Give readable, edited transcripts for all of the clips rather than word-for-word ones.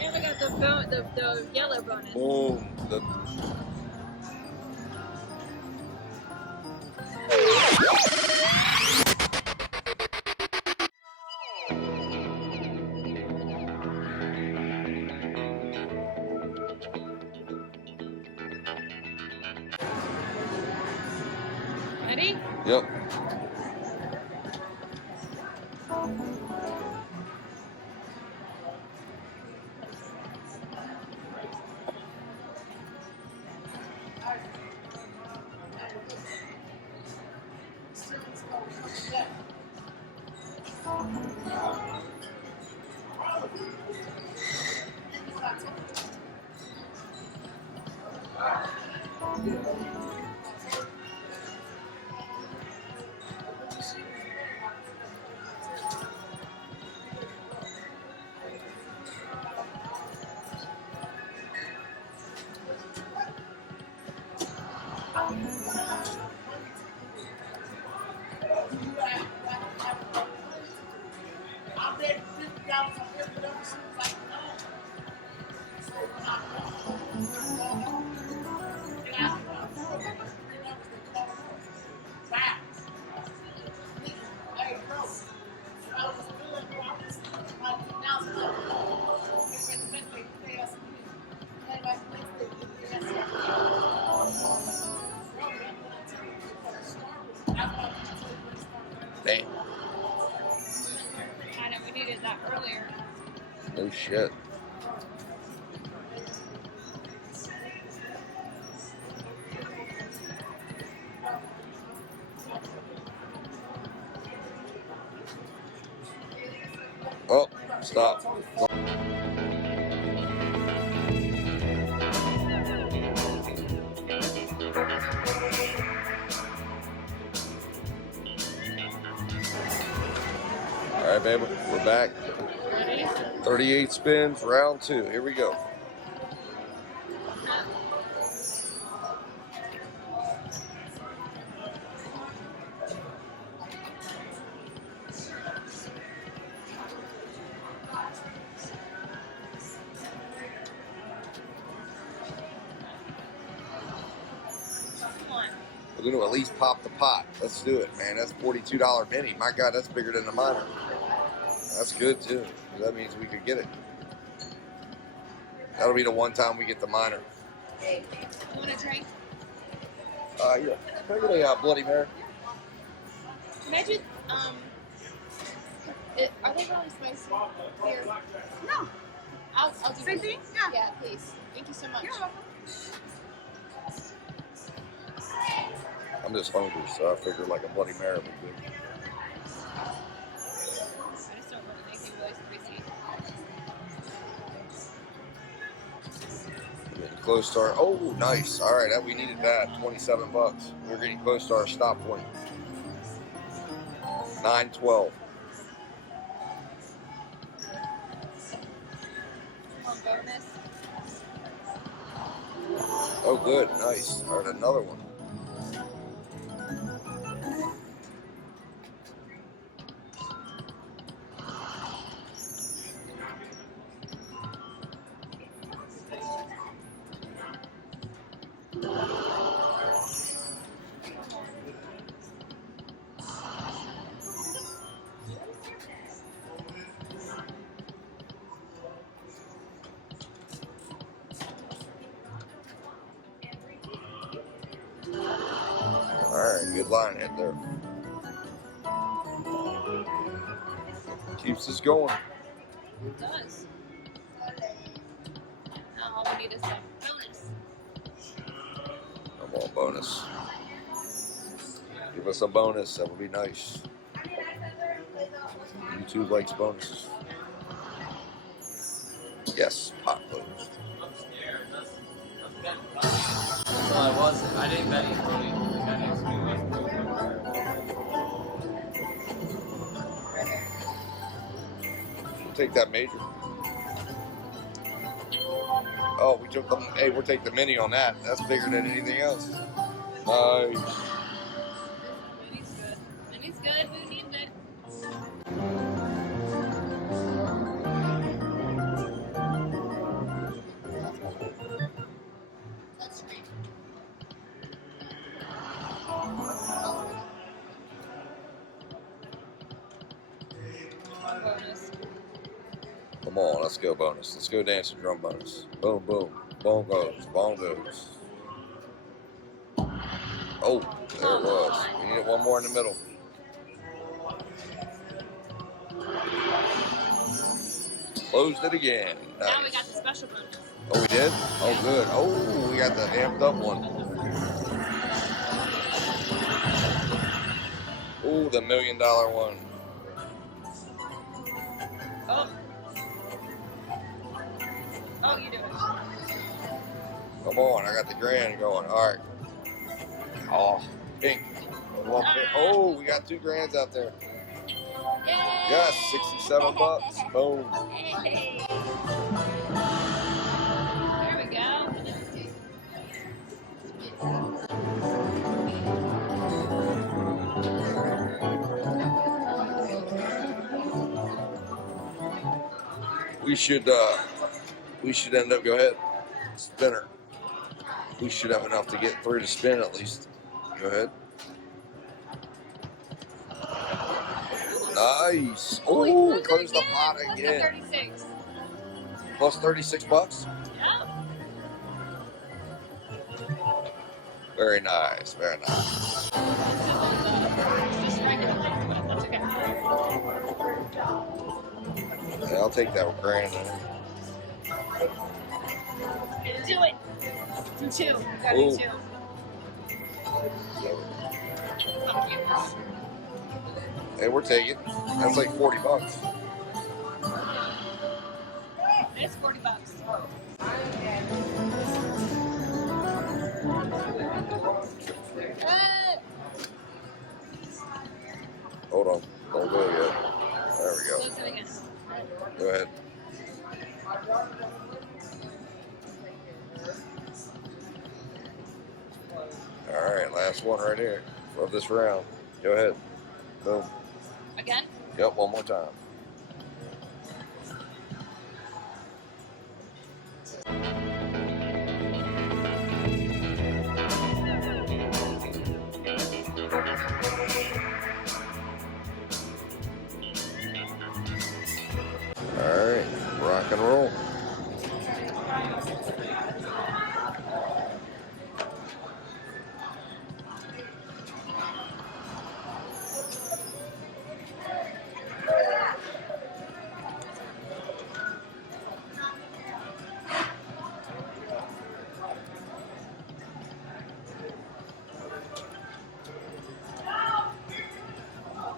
And we got the yellow bonus. Boom. Ready? Yep. Damn. I know we needed that earlier. No shit. Oh, stop. All right, baby, we're back. Ready? 38 spins, round 2. Here we go. Come on. We're going to at least pop the pot. Let's do it, man. That's $42 mini. My God, that's bigger than the minor. That's good, too. That means we could get it. That'll be the one time we get the minor. You want a drink? Yeah. Can I get a Bloody Mary? Imagine, are they really spicy? Here. No. I'll do Same one. thing? Yeah. Yeah, please. Thank you so much. You're welcome. I'm just hungry, so I figured like a Bloody Mary would be good. I just don't want anything really spicy. Getting close to our, oh, nice. All right, we needed that. $27. We're getting close to our stop point. 912. On bonus. Oh, good, nice. All right, another one. Alright, good line hit there. Keeps us going. It does. Now all we need is some bonus. I'm all bonus. Give us a bonus, that would be nice. YouTube likes bonuses. Yes, pot bonus. Well, I wasn't. I didn't bet equally. The guy next to me wasn't. We'll take that major. Oh, we took the, hey, we'll take the mini on that. That's bigger than anything else. Nice. Minnie's good. Minnie's good. We need Come on, let's go bonus. Let's go dance and drum bonus. Boom, boom. Bongos, bongos. Oh, there it was. We needed one more in the middle. Closed it again. Nice. Now we got the special bonus. Oh, we did? Oh, good. Oh, we got the amped up one. Oh, the $1 million one. Oh. Oh, you do it. Come on, I got the grand going. All right. Oh, pink. One pink. Oh, we got 2 grands out there. Yay! Yes, 67 bucks. Boom. Hey. There we go. We should end up, go ahead, spinner. We should have enough to get through to spin at least. Go ahead. Nice. Oh, we closed the pot again. 36. Plus 36 bucks. Yeah. Very nice, very nice. Just regular things, but that's okay. Yeah, I'll take that grand then. Do it. Do 2. Gotta Ooh. do 2. Thank you. Hey, we're taking. That's like 40 bucks. It's 40 bucks. Hold on. Don't go yet. There we go. Close it again. Go ahead. All right, last one right here of this round. Go ahead. Boom. Again? Yep, one more time. All right, rock and roll.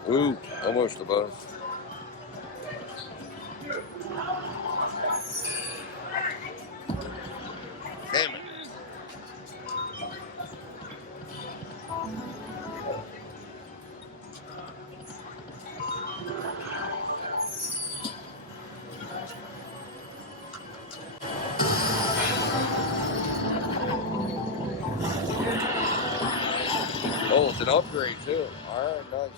Ooh, almost a bonus. Damn it. Oh, it's an upgrade too. All right, nice.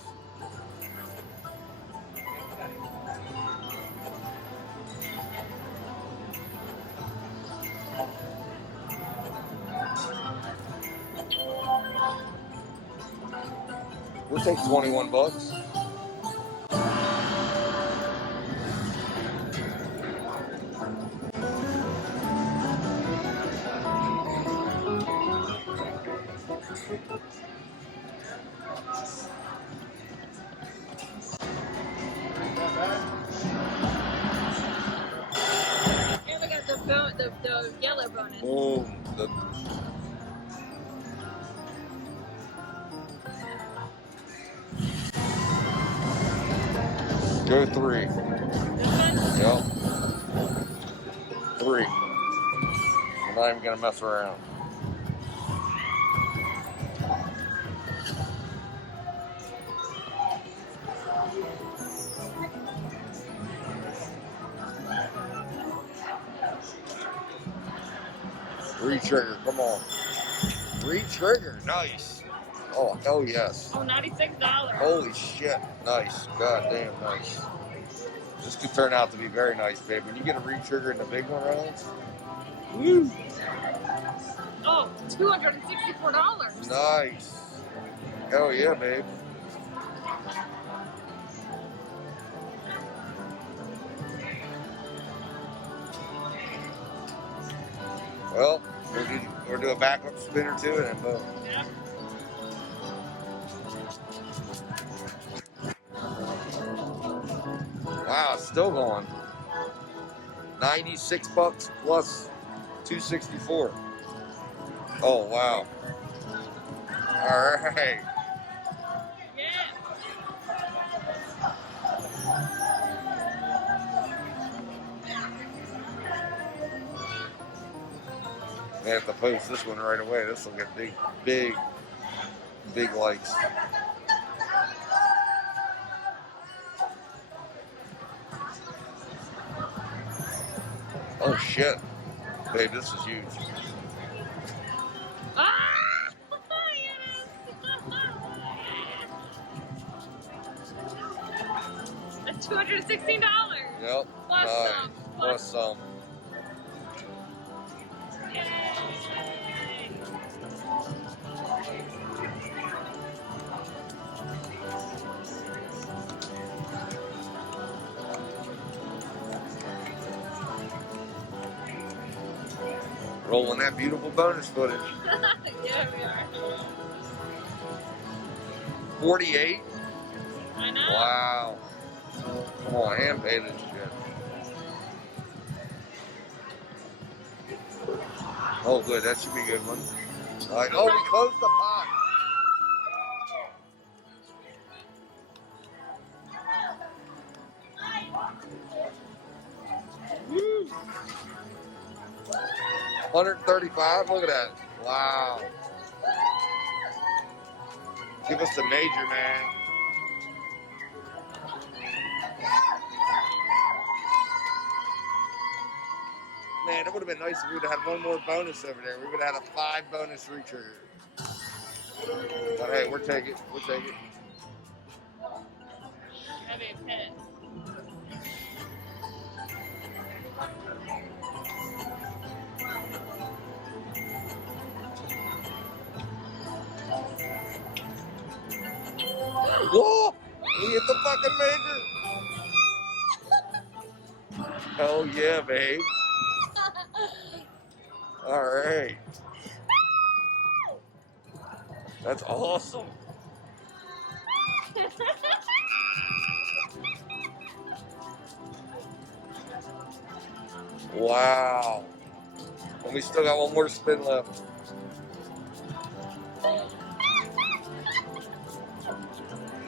We'll take 21 bucks. And we got the yellow bonus. Boom. Go 3. This one? Yep. 3. I'm not even gonna mess around. Re-trigger, come on. Re-trigger, nice. Oh, hell yes. Oh, $96. Holy shit, nice. God damn, nice. This could turn out to be very nice, babe. When you get a re-trigger in the big one rounds, woo. Oh, $264. Nice. Hell yeah, babe. Well, we'll do a backup spin or two and then boom. Yep. Wow, it's still going. 96 bucks plus 264. Oh, wow. All right. Yeah. I have to post this one right away. This will get big likes. Oh shit. Babe, this is huge. Ah! Yes! That's $216. Yep. Plus nice. some. Plus some. Yay! Rolling that beautiful bonus footage. Yeah, we are. 48? I know. Wow. Come on, Handpay this shit. Oh, good. That should be a good one. All right. Oh, we closed the pot. Woo. 135. Look at that. Wow. Give us the major, man. Man, it would have been nice if we would have had one more bonus over there. We would have had a 5 bonus retrigger. But hey, we'll take it. We'll take it. That'd be a pit. Whoa! We hit the fucking major. Hell yeah, babe. All right. That's awesome. Wow. And we still got one more spin left.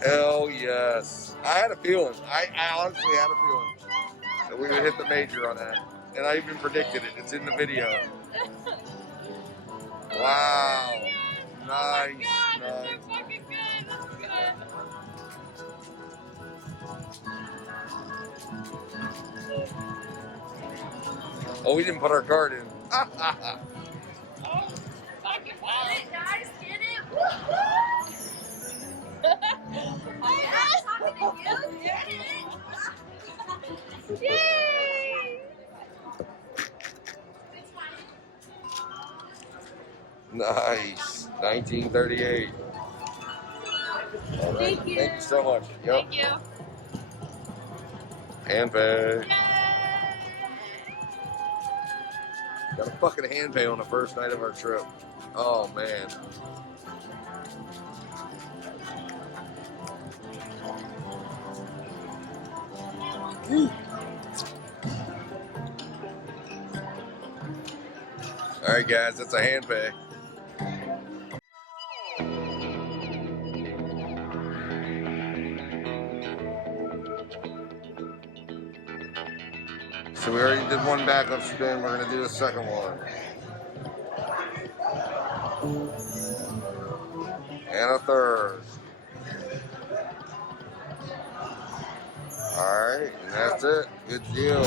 Hell yes. I had a feeling. I honestly had a feeling that we would hit the major on that. And I even predicted it. It's in the video. Wow. Nice. Oh my God, nice. that's so fucking good. That's good. Oh, we didn't put our card in. Oh, fucking wallet, guys. Get it? I'm talking to you. Get it? Yay! Nice. 1938. All right. Thank you. Thank you so much. Yep. Thank you. Handpay. Yay! Got a fucking Handpay on the first night of our trip. Oh, man. Woo. All right, guys, that's a Handpay. So we already did one backup spin. We're gonna do the second one. And a third. All right, and that's it. Good deal.